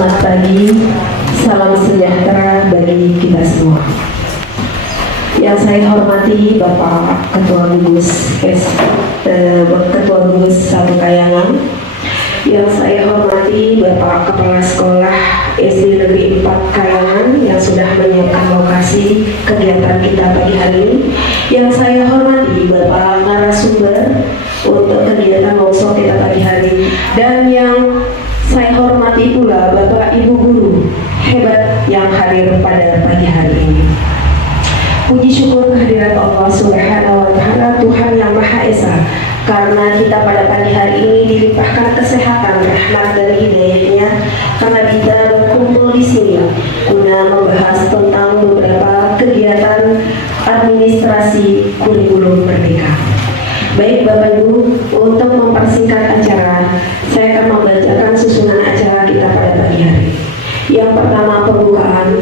Selamat pagi, salam sejahtera bagi kita semua. Yang saya hormati Bapak Ketua Gugus Satu Kayangan, yang saya hormati Bapak Kepala Sekolah SD Negeri 4 Kayangan yang sudah menyiapkan lokasi kegiatan kita pagi hari ini, yang saya hormati Bapak narasumber untuk kegiatan workshop kita pagi hari ini, dan yang saya hormati pula Bapak Ibu Guru hebat yang hadir pada pagi hari ini. Puji syukur kehadirat Allah Subhanahu wa Ta'ala, Tuhan yang Maha Esa, karena kita pada pagi hari ini dilimpahkan kesehatan, rahmat dan hidayahnya, karena kita berkumpul di sini guna membahas tentang beberapa kegiatan administrasi kurikulum merdeka. Baik Bapak Ibu, untuk mempersingkat acara, saya akan membacakan susunan acara kita pada pagi hari. Yang pertama pembukaan,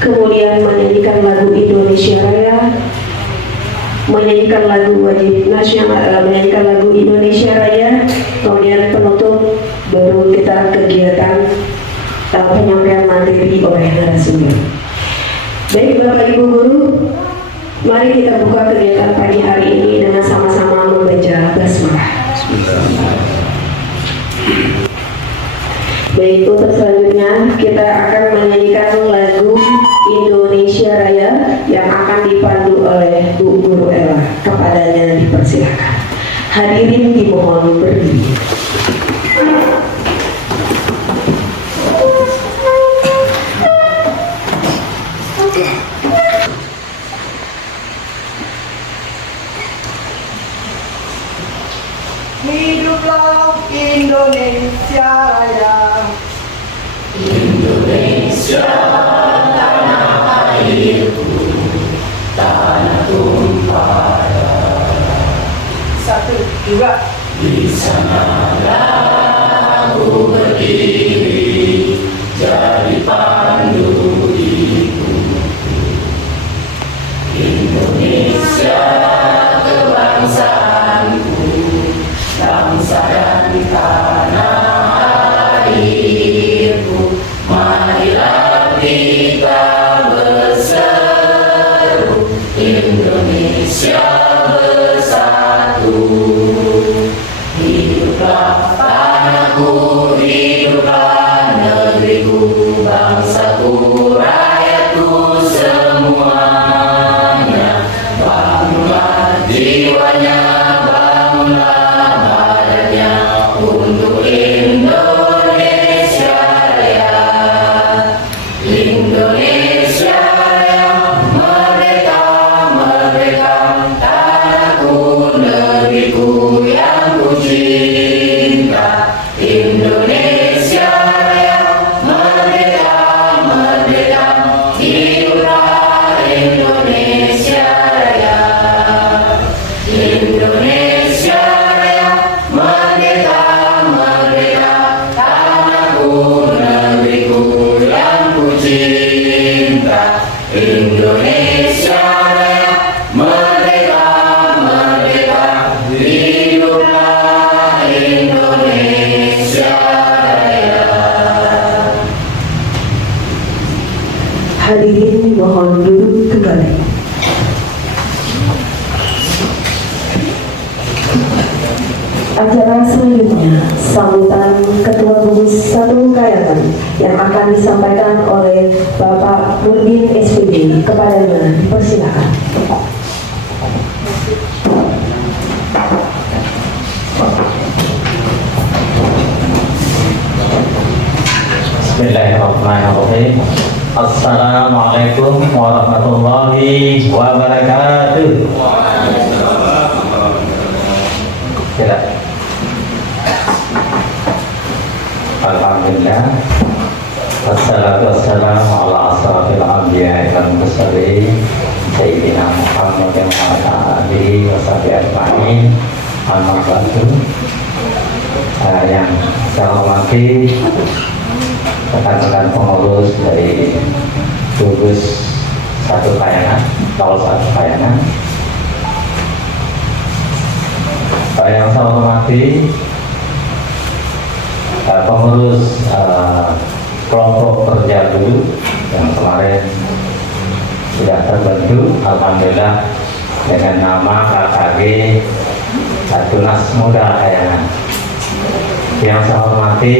kemudian menyanyikan lagu Indonesia Raya, menyanyikan lagu wajib nasional, menyanyikan lagu Indonesia Raya, kemudian penutup, baru kita kegiatan penyampaian materi oleh narasumber. Baik Bapak Ibu Guru, mari kita buka kegiatan pagi hari ini dengan sama-sama membaca basmalah. Baik, untuk selanjutnya kita akan menyanyikan lagu Indonesia Raya yang akan dipandu oleh Bu Guru Ella. Kepadanya dipersilakan. Hadirin dimohon berdiri. Hiduplah Indonesia Raya. Indonesia tanah airku, tanah tumpah. Satu, dua. Di sanalah aku berdiri, jadi pandu hidupku. Indonesia kebangsaanku, bangsa dan tanah airku, marilah kita berseru, Indonesia bersatu. Hiduplah tanahku, hiduplah negeriku, bangsaku, rakyatku semuanya. Bangunlah jiwanya, bangunlah badannya untuk Indonesia Raya. Indonesia Raya, merdeka, merdeka, tanahku, negeriku yang ku cinta. Indonesia Raya, merdeka, merdeka, hiduplah Indonesia Raya. Indonesia Raya, merdeka, merdeka, tanahku, negeriku yang ku cinta. Indonesia Raya, merdeka, merdeka, hiduplah Indonesia Raya. Hadirin mohon duduk kembali. Acara selanjutnya sambutan Ketua Gugus Satu Kayangan yang akan disampaikan oleh Bapak Nurdin SPD. Kepadanya dipersilakan. Bismillahirrahmanirrahim. Assalamualaikum warahmatullahi wabarakatuh. Kira. Alhamdulillah. Wassalatu wassalamu ala asrafil anbiya'i wal mursalin sayyidina Muhammadin wa ala alihi wa sahbihi ajma'in. Amma ba'du. Yang saya hormati rekan-rekan pengurus dari Gugus Satu Kayangan, Kalau Satu Kayangan, yang saya hormati pengurus kelompok kerja dulu yang kemarin sudah terbentuk, alhamdulillah, dengan nama KKG Tunas Muda Kayangan. Yang saya hormati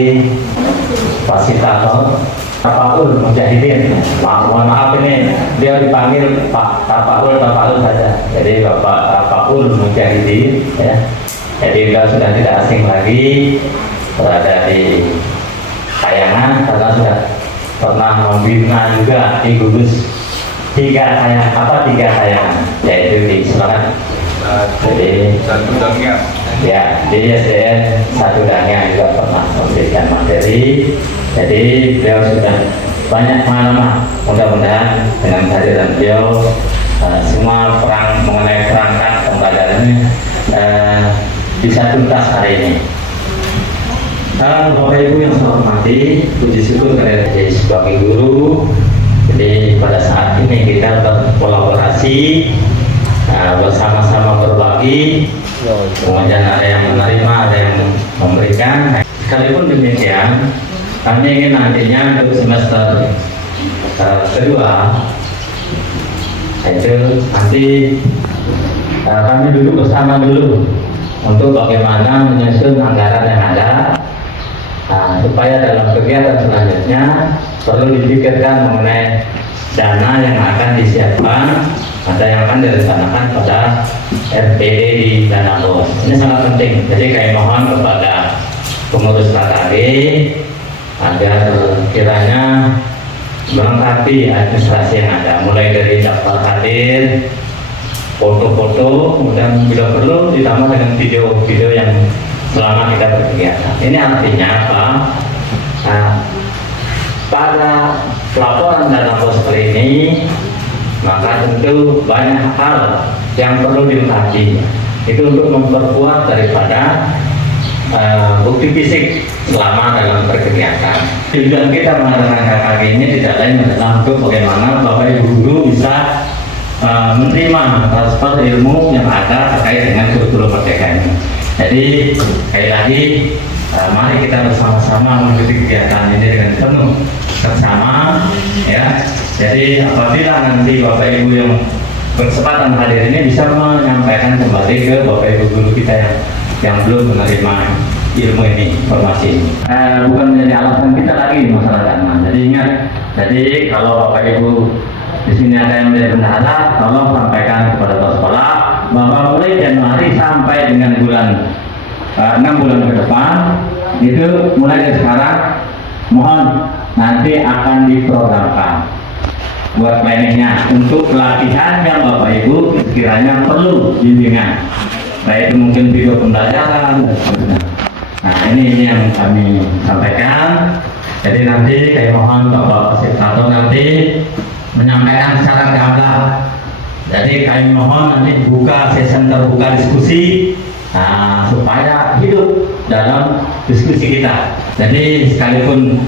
fasilitator Tafaul Mujahidin. Mohon maaf ini dia dipanggil Pak Tafaul saja. Jadi Bapak Tafaul Mujahidin ya. Jadi beliau sudah tidak asing lagi berada di Kayangan karena sudah pernah membina juga di gugus tiga kayangan, yaitu di Selatan. Jadi satu dangnya. ya di SDN satu dangnya juga pernah memberikan materi. Jadi beliau sudah banyak pengalaman. Mudah-mudahan dengan kehadiran beliau semua mengenai perangkat pembelajarannya bisa tuntas hari ini. Bapak Ibu yang saya hormati, puji syukur kepada sebagai guru. Jadi pada saat ini kita berkolaborasi, bersama-sama berbagi. Kemudian ada yang menerima, ada yang memberikan. Sekalipun demikian, kami ingin nantinya untuk semester kedua, itu nanti kami duduk bersama dulu untuk bagaimana menyusun anggaran yang ada. Supaya dalam kegiatan selanjutnya perlu dipikirkan mengenai dana yang akan disiapkan, ada yang akan direncanakan pada RPD di dana bos. Ini sangat penting. Jadi kami mohon kepada pengurus KKG agar kiranya melengkapi administrasi yang ada, mulai dari daftar hadir, foto-foto, kemudian bila perlu ditambah dengan video-video yang selama kita berkegiatan. Ini artinya apa? Pada pelaporan dana bos seperti ini, maka tentu banyak hal yang perlu dilengkapi. Itu untuk memperkuat daripada bukti fisik selama dalam berkegiatan. Tujuan kita mengadakan KKG ini tidak lain adalah untuk bagaimana Bapak Ibu guru bisa menerima transfer ilmu yang ada terkait dengan kurikulum merdeka ini. Jadi sekali lagi mari kita bersama-sama mengikuti kegiatan ini dengan penuh bersama ya. Jadi apabila nanti Bapak Ibu yang berkesempatan hadir ini bisa menyampaikan kembali ke Bapak Ibu guru kita yang belum menerima ilmu ini, informasi ini. Bukan menjadi alasan kita lagi masyarakat. Jadi ingat, jadi kalau Bapak Ibu di sini ada yang menjadi bendahara, tolong sampaikan kepada kepala sekolah bahwa mulai Januari sampai dengan bulan 6 bulan ke depan itu mulai dari sekarang mohon nanti akan diprogramkan buat planningnya untuk pelatihan yang Bapak Ibu sekiranya perlu bimbingan, baik itu mungkin video pembelajaran dan sebagainya. Nah ini yang kami sampaikan. Jadi nanti kami mohon Bapak fasilitator nanti menyampaikan secara gamblang. Jadi kami mohon nanti buka sesi terbuka diskusi supaya hidup dalam diskusi kita. Jadi sekalipun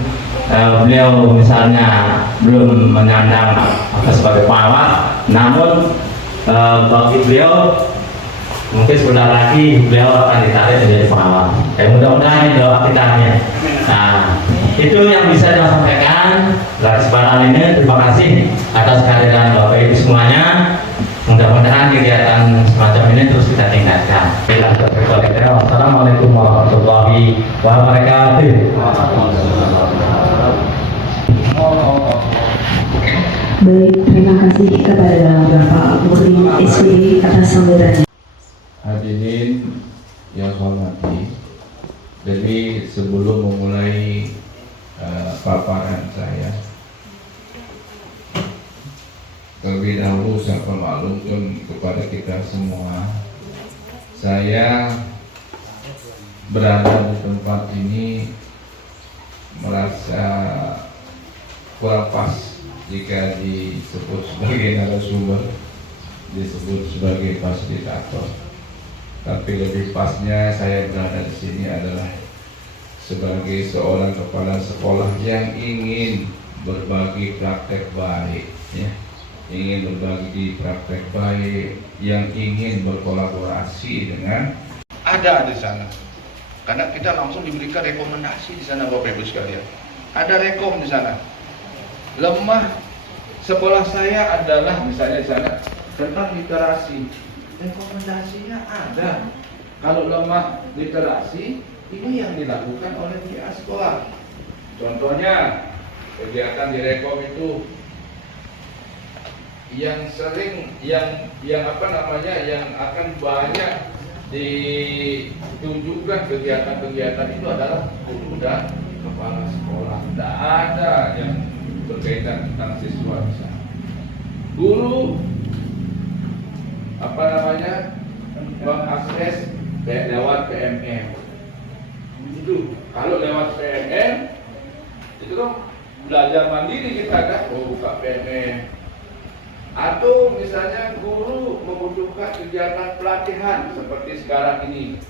beliau misalnya belum menyandang sebagai pengawas, namun bagi beliau mungkin sebentar lagi beliau akan ditarik menjadi pengawas. Mudah-mudahan ini doa kita hanya. Nah, itu yang bisa saya sampaikan. Dari kesempatan ini terima kasih atas kehadiran Bapak Ibu semuanya. Mudah-mudahan kegiatan semacam ini terus kita tingkatkan. Wassalamualaikum warahmatullahi wabarakatuh. Baik, terima kasih kepada Bapak Muhrim SPD atas sambutannya. Hadirin yang hormati, jadi sebelum memulai paparan saya, terlebih dahulu saya memaklumkan kepada kita semua, saya berada di tempat ini merasa kurang pas jika disebut sebagai narasumber, disebut sebagai fasilitator. Tapi lebih pasnya saya berada di sini adalah sebagai seorang kepala sekolah yang ingin berbagi praktek baik, ya. Ingin berbagi praktek baik, yang ingin berkolaborasi dengan ada di sana. Karena kita langsung diberikan rekomendasi di sana Bapak Ibu sekalian. ada rekom di sana. Lemah sekolah saya adalah misalnya di sana tentang literasi. Rekomendasinya ada. Kalau lemah literasi, ini yang dilakukan oleh pihak sekolah. Contohnya kegiatan di rekom itu yang sering yang apa namanya yang akan banyak ditunjukkan kegiatan-kegiatan itu adalah guru dan kepala sekolah. Tidak ada yang berkaitan tentang siswa di sana. Guru apa namanya mengakses lewat PMM. Itu kalau lewat PMM itu kan belajar mandiri kita kan, buka PMM. Atau misalnya guru membutuhkan kegiatan pelatihan seperti sekarang ini.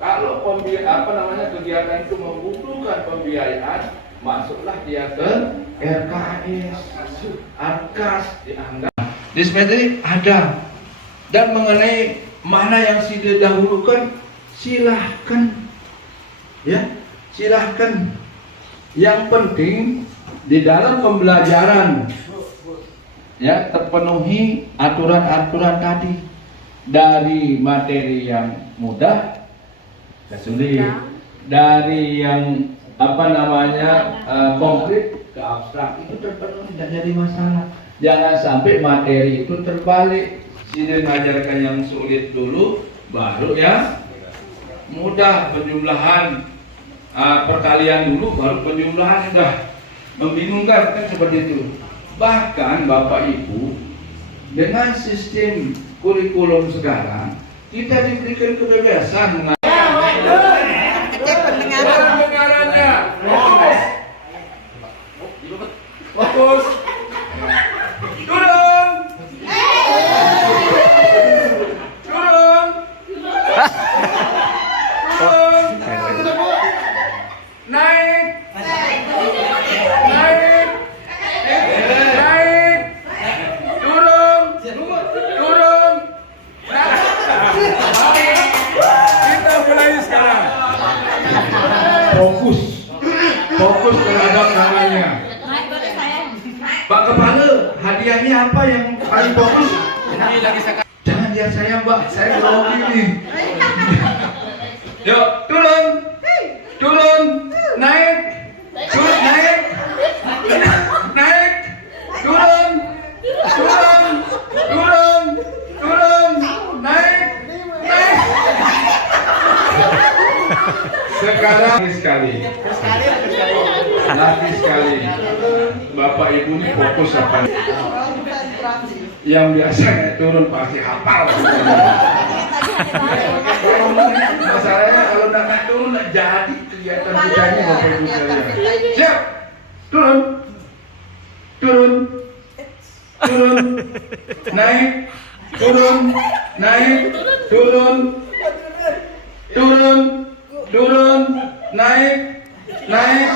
Kalau kegiatan itu membutuhkan pembiayaan, masuklah dia ke RKS, ARKAS dianggap. Dismetri ada. Dan mengenai mana yang sudah didahulukan, silahkan, ya, silahkan. Yang penting di dalam pembelajaran, ya, terpenuhi aturan-aturan tadi, dari materi yang mudah ke sulit, dari yang konkret ke abstrak, itu terpenuhi, tidak jadi masalah. Jangan sampai materi itu terbalik, sini mengajarkan yang sulit dulu, baru yang mudah. Penjumlahan perkalian dulu, baru penjumlahan, sudah membingungkan kan, seperti itu. Bahkan Bapak Ibu, dengan sistem kurikulum sekarang, kita diberikan kebebasan pendengarannya. Fokus. Turun. Turun. Turun. Naik. Naik. Naik. Turun. Turun. Kita mulai sekarang. Fokus. Fokus terhadap namanya. Pak Kepala, hadiahnya apa yang paling fokus? Jangan lihat saya, Mbak, saya grogi nih. Yuk, turun. Turun. Naik. Turun, naik. Naik. Turun. Turun. Turun. Turun. Naik. Naik. Sekarang sekali. Lagi sekali. Bapak Ibu ini fokus apa? Yang biasanya turun pasti hafal. Masalahnya kalau nak turun nak jadi kegiatan kita ini Bapak Ibu sekalian. Siap. Turun. Turun. Turun. Naik. Turun. Naik. Turun. Turun. Turun. Naik. Naik.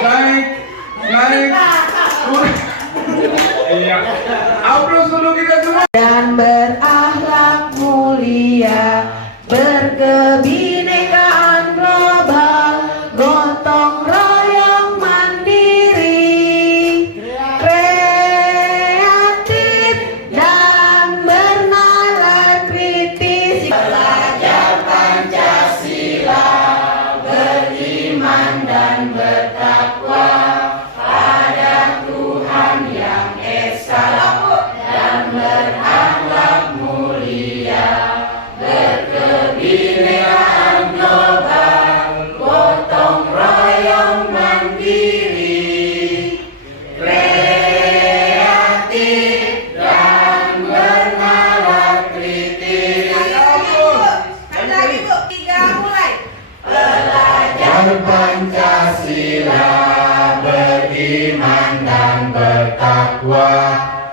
Naik. Naik. Turun. Iya. Aplaus dulu kita semua. Dan berakhlak mulia, berkebinekaan global, gotong royong mandiri, kreatif dan bernalar kritis. Belajar Pancasila, beriman dan bertakwa pada Tuhan yang esa, dan berakhlak mulia, berkebinekaan global, gotong royong mandiri, kreatif dan bernalar kritis. Belajar Pancasila, beriman dan bertakwa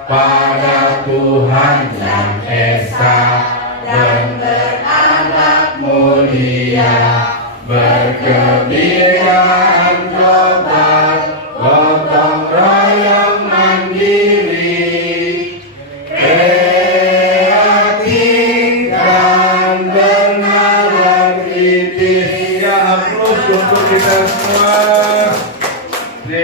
pada Tuhan yang esa, dan berakhlak mulia, berkebinekaan global, gotong royong mandiri, kreatif dan bernalar kritis. Ya, aplaus untuk kita semua.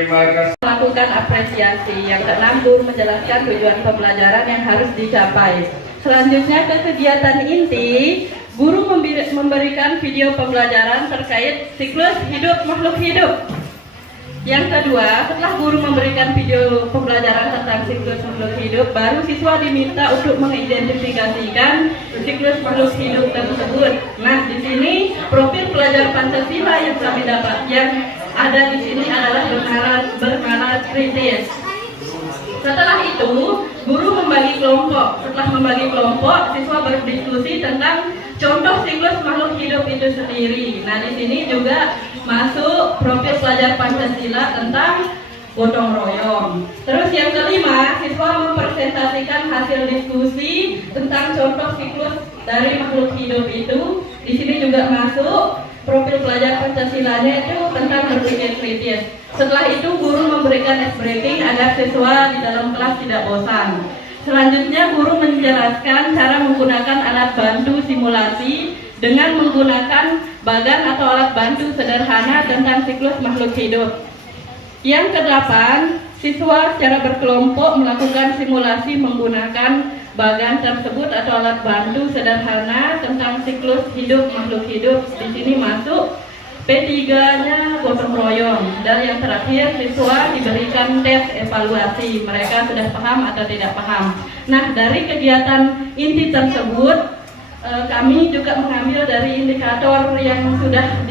Terima kasih. Melakukan apresiasi. Yang keenam, guru menjelaskan tujuan pembelajaran yang harus dicapai. Selanjutnya ke kegiatan inti, guru memberikan video pembelajaran terkait siklus hidup makhluk hidup. Yang kedua, setelah guru memberikan video pembelajaran tentang siklus makhluk hidup, baru siswa diminta untuk mengidentifikasikan siklus makhluk hidup tersebut. Nah, di sini profil pelajar Pancasila yang kami dapat, yang ada di sini adalah bernalar kritis. Setelah itu, guru membagi kelompok. Setelah membagi kelompok, siswa berdiskusi tentang contoh siklus makhluk hidup itu sendiri. Nah, di sini juga masuk profil pelajar Pancasila tentang gotong royong. Terus yang kelima, siswa mempresentasikan hasil diskusi tentang contoh siklus dari makhluk hidup itu. Di sini juga masuk profil pelajar Pancasilanya itu tentang berpikir kritis. Setelah itu, guru memberikan ice breaking agar siswa di dalam kelas tidak bosan. Selanjutnya, guru menjelaskan cara menggunakan alat bantu simulasi dengan menggunakan bagan atau alat bantu sederhana tentang siklus makhluk hidup. Yang kedelapan, siswa secara berkelompok melakukan simulasi menggunakan bagan tersebut atau alat bantu sederhana tentang siklus hidup makhluk hidup. Di sini masuk P3-nya gotong royong. Dan yang terakhir, siswa diberikan tes evaluasi, mereka sudah paham atau tidak paham. Nah, dari kegiatan inti tersebut, kami juga mengambil dari indikator yang sudah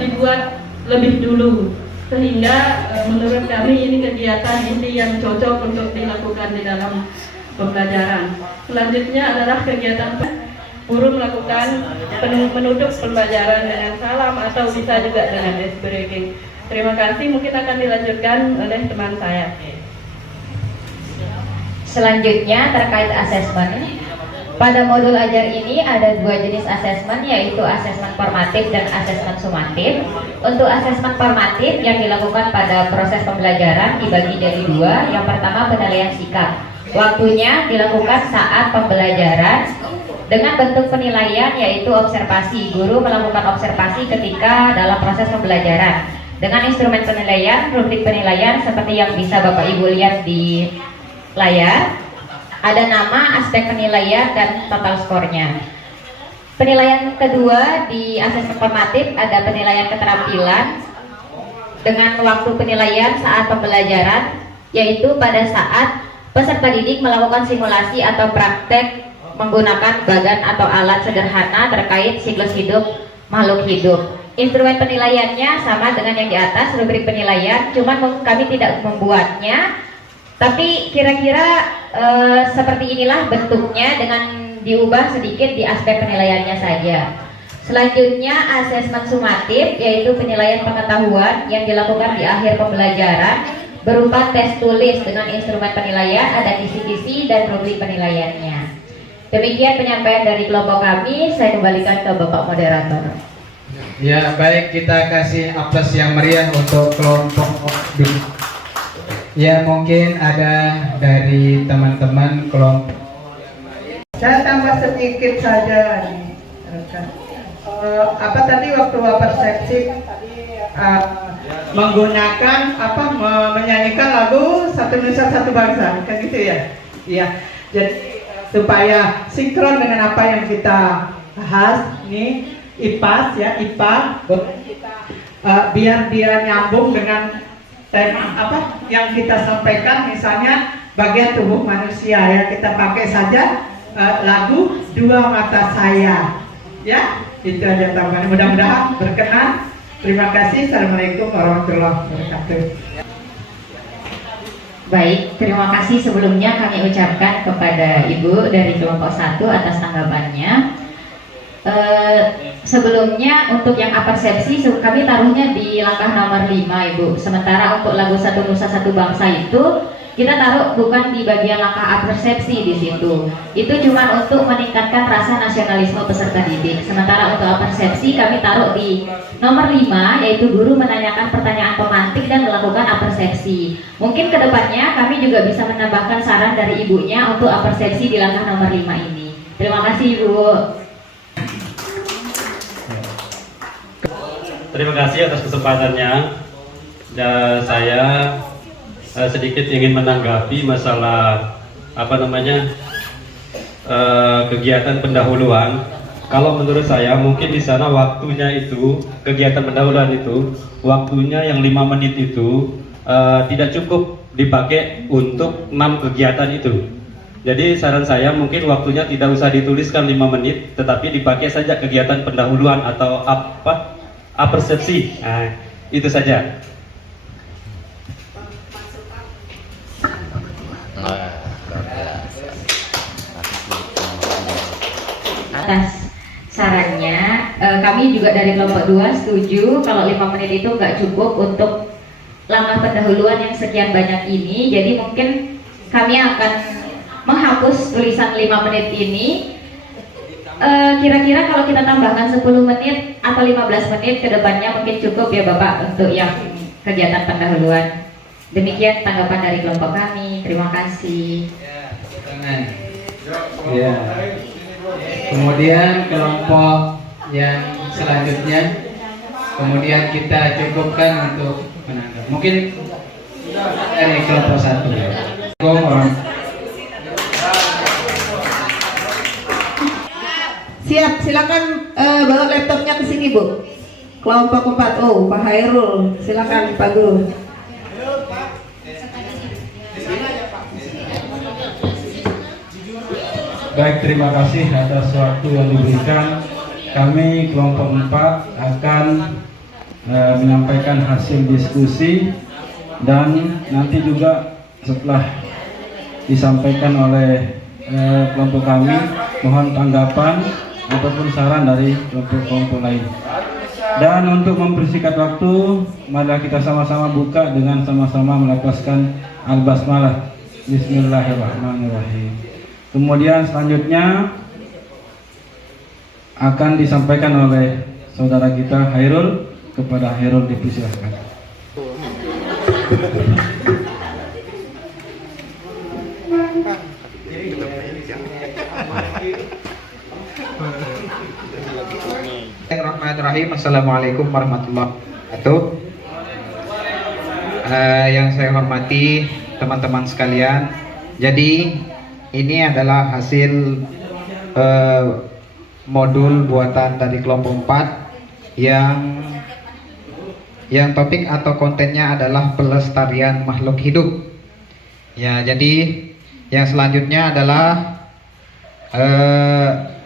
dibuat lebih dulu, sehingga menurut kami ini kegiatan inti yang cocok untuk dilakukan di dalam pembelajaran. Selanjutnya adalah kegiatan guru melakukan menutup pembelajaran dengan salam atau bisa juga dengan ice breaking. Terima kasih, mungkin akan dilanjutkan oleh teman saya. Selanjutnya terkait asesmen. Pada modul ajar ini ada dua jenis asesmen, yaitu asesmen formatif dan asesmen sumatif. Untuk asesmen formatif yang dilakukan pada proses pembelajaran dibagi jadi dua. Yang pertama, penilaian sikap. Waktunya dilakukan saat pembelajaran dengan bentuk penilaian, yaitu observasi. Guru melakukan observasi ketika dalam proses pembelajaran dengan instrumen penilaian, rubrik penilaian seperti yang bisa Bapak Ibu lihat di layar. Ada nama, aspek penilaian, dan total skornya. Penilaian kedua di asesmen formatif ada penilaian keterampilan dengan waktu penilaian saat pembelajaran, yaitu pada saat peserta didik melakukan simulasi atau praktek menggunakan bagan atau alat sederhana terkait siklus hidup makhluk hidup. Instrumen penilaiannya sama dengan yang di atas, rubrik penilaian, cuman kami tidak membuatnya. Tapi kira-kira seperti inilah bentuknya dengan diubah sedikit di aspek penilaiannya saja. Selanjutnya asesmen sumatif, yaitu penilaian pengetahuan yang dilakukan di akhir pembelajaran berupa tes tulis dengan instrumen penilaian, ada kisi-kisi dan rubrik penilaiannya. Demikian penyampaian dari kelompok kami, saya kembalikan ke Bapak Moderator. Ya, baik, kita kasih aplaus yang meriah untuk kelompok B. Ya, mungkin ada dari teman-teman kelompok. Saya tambah sedikit saja nih, rekan. Apa tadi waktu persepsi menggunakan menyanyikan lagu Satu Nusa Satu Bangsa, kan gitu ya? Iya. Jadi supaya sinkron dengan apa yang kita bahas nih, IPAS ya, IPA, biar dia nyambung dengan tema apa yang kita sampaikan, misalnya bagian tubuh manusia ya, kita pakai saja lagu Dua Mata Saya ya, itu aja tambahan, mudah-mudahan berkenan. Terima kasih. Assalamualaikum warahmatullahi wabarakatuh. Baik, terima kasih sebelumnya kami ucapkan kepada Ibu dari kelompok 1 atas tanggapannya. Sebelumnya untuk yang apersepsi kami taruhnya di langkah nomor 5 Ibu. Sementara untuk lagu Satu Nusa Satu Bangsa itu kita taruh bukan di bagian langkah apersepsi di situ. Itu cuma untuk meningkatkan rasa nasionalisme peserta didik. Sementara untuk apersepsi kami taruh di nomor 5, yaitu guru menanyakan pertanyaan pemantik dan melakukan apersepsi. Mungkin kedepannya kami juga bisa menambahkan saran dari ibunya untuk apersepsi di langkah nomor 5 ini. Terima kasih Ibu. Terima kasih atas kesempatannya. Dan saya sedikit ingin menanggapi masalah kegiatan pendahuluan. Kalau menurut saya mungkin di sana waktunya itu, kegiatan pendahuluan itu waktunya yang 5 menit itu tidak cukup dipakai untuk 6 kegiatan itu. Jadi saran saya mungkin waktunya tidak usah dituliskan 5 menit, tetapi dipakai saja kegiatan pendahuluan atau persepsi. Nah, itu saja. Atas sarannya, kami juga dari kelompok 2 setuju kalau 5 menit itu nggak cukup untuk langkah pendahuluan yang sekian banyak ini. Jadi mungkin kami akan menghapus tulisan 5 menit ini. Kira-kira kalau kita tambahkan 10 menit atau 15 menit ke depannya mungkin cukup ya Bapak untuk yang kegiatan pendahuluan. Demikian tanggapan dari kelompok kami. Terima kasih. Ya. Kemudian kelompok yang selanjutnya, kemudian kita cukupkan untuk menanggapi. Mungkin dari kelompok 1. Siap, silakan bawa laptopnya ke sini Bu. Kelompok 4, Pak Hairul, silakan Pak Guru. Baik, terima kasih atas waktu yang diberikan. Kami kelompok 4 akan menyampaikan hasil diskusi, dan nanti juga setelah disampaikan oleh kelompok kami, mohon tanggapan ataupun saran dari kelompok-kelompok lain. Dan untuk mempersingkat waktu, mari kita sama-sama buka dengan sama-sama melafazkan al-basmalah. Bismillahirrahmanirrahim. Kemudian selanjutnya akan disampaikan oleh saudara kita Hairul. Kepada Hairul dipersilahkan. Bismillahirrahmanirrahim. Assalamualaikum warahmatullahi wabarakatuh. Yang saya hormati teman-teman sekalian, jadi ini adalah hasil modul buatan dari kelompok 4 yang topik atau kontennya adalah pelestarian makhluk hidup. Ya, jadi yang selanjutnya adalah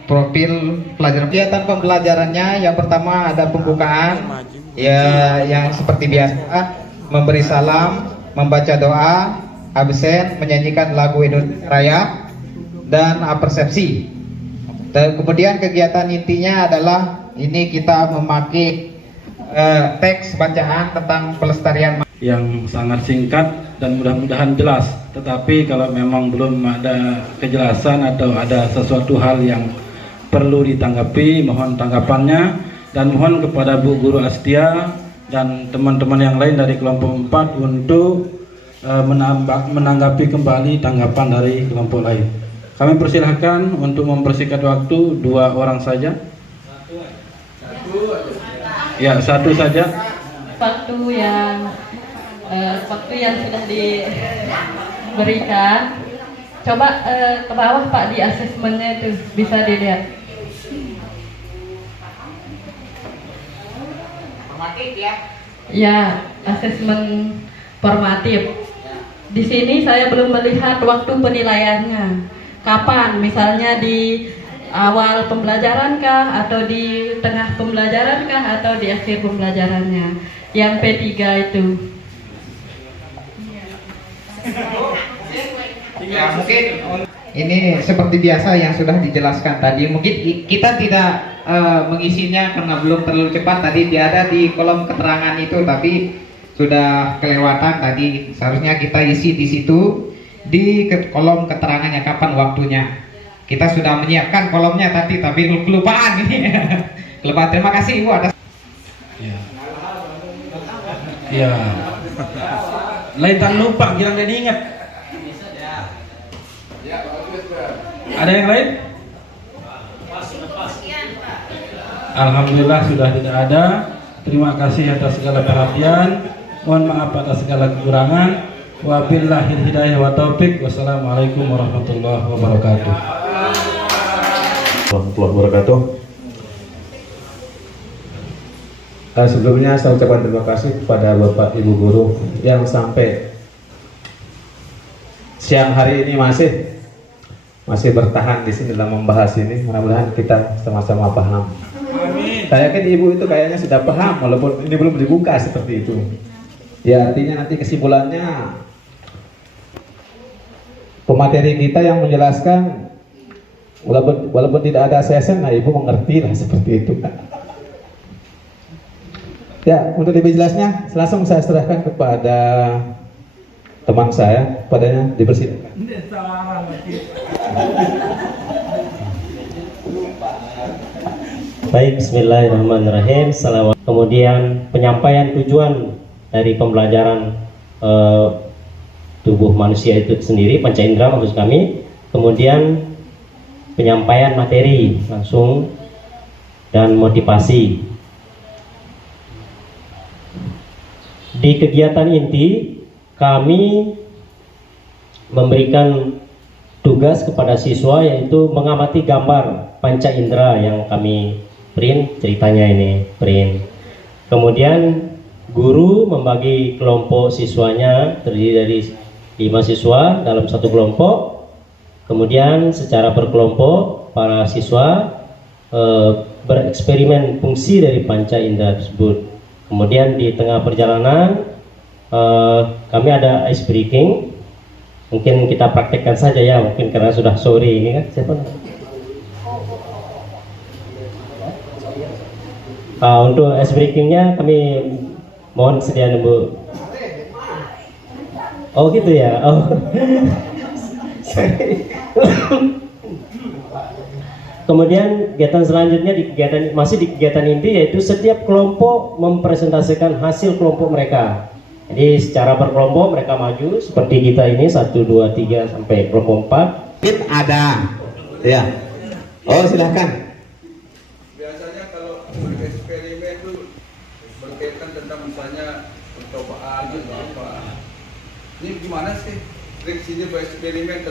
profil pelajaran. Kegiatan pembelajarannya yang pertama ada pembukaan, ya, yang seperti biasa, memberi salam, membaca doa, absen, menyanyikan lagu Indonesia Raya, dan persepsi. Dan kemudian kegiatan intinya adalah ini kita memakai teks bacaan tentang pelestarian yang sangat singkat dan mudah-mudahan jelas. Tetapi kalau memang belum ada kejelasan atau ada sesuatu hal yang perlu ditanggapi, mohon tanggapannya, dan mohon kepada Bu Guru Astia dan teman-teman yang lain dari kelompok 4 untuk menanggapi kembali tanggapan dari kelompok lain. Kami persilahkan untuk mempersingkat waktu 2 orang saja. Ya, 1 saja. Waktu yang sudah diberikan, coba ke bawah Pak, di asesmennya itu bisa dilihat. formatif ya. Ya, asesmen formatif. Di sini saya belum melihat waktu penilaiannya. Kapan? Misalnya di awal pembelajaran kah, atau di tengah pembelajaran kah, atau di akhir pembelajarannya? Yang P3 itu. Ya, mungkin ini seperti biasa yang sudah dijelaskan tadi. Mungkin kita tidak mengisinya karena belum terlalu cepat. Tadi dia ada di kolom keterangan itu, tapi sudah kelewatan tadi. Seharusnya kita isi di situ di kolom keterangannya kapan waktunya. Kita sudah menyiapkan kolomnya tadi, tapi kelupaan ini. Kelupaan. Terima kasih Ibu atas. Ya. Lain tak lupa, kira dan ingat. Ada yang lain? Alhamdulillah sudah tidak ada. Terima kasih atas segala perhatian. Mohon maaf atas segala kekurangan. Wabillahil hidayah wa taufik. Wassalamualaikum warahmatullahi wabarakatuh. Warahmatullahi wabarakatuh. Sebelumnya saya ucapkan terima kasih kepada Bapak Ibu Guru yang sampai siang hari ini masih bertahan di sini dalam membahas ini. Mudah-mudahan kita sama-sama paham. Saya yakin ibu itu kayaknya sudah paham walaupun ini belum dibuka seperti itu. Ya, artinya nanti kesimpulannya pemateri kita yang menjelaskan walaupun tidak ada ASN, nah ibu mengerti lah seperti itu. Ya, untuk lebih jelasnya langsung saya serahkan kepada teman saya, padanya dipersilakan. Baik, bismillahirrahmanirrahim. Kemudian penyampaian tujuan dari pembelajaran tubuh manusia itu sendiri, panca indera maksud kami. Kemudian penyampaian materi langsung dan motivasi. Di kegiatan inti kami memberikan tugas kepada siswa yaitu mengamati gambar panca indera yang kami print, ceritanya ini print. Kemudian guru membagi kelompok siswanya terdiri dari 5 siswa dalam satu kelompok. Kemudian secara berkelompok para siswa bereksperimen fungsi dari panca indera tersebut. Kemudian di tengah perjalanan kami ada ice breaking. Mungkin kita praktekkan saja ya, mungkin karena sudah sore ini kan. Siapa? Untuk ice breakingnya kami mohon sedia Bu. Oh gitu ya. Oh. Kemudian kegiatan selanjutnya masih di kegiatan inti, yaitu setiap kelompok mempresentasikan hasil kelompok mereka. Jadi secara berkelompok mereka maju seperti kita ini 1, 2, 3 sampai kelompok 4. Ada, ya. Oh silahkan. Biasanya kalau eksperimen itu berkaitan tentang misalnya percobaan atau apa. Ini gimana sih trik sini bereksperimen?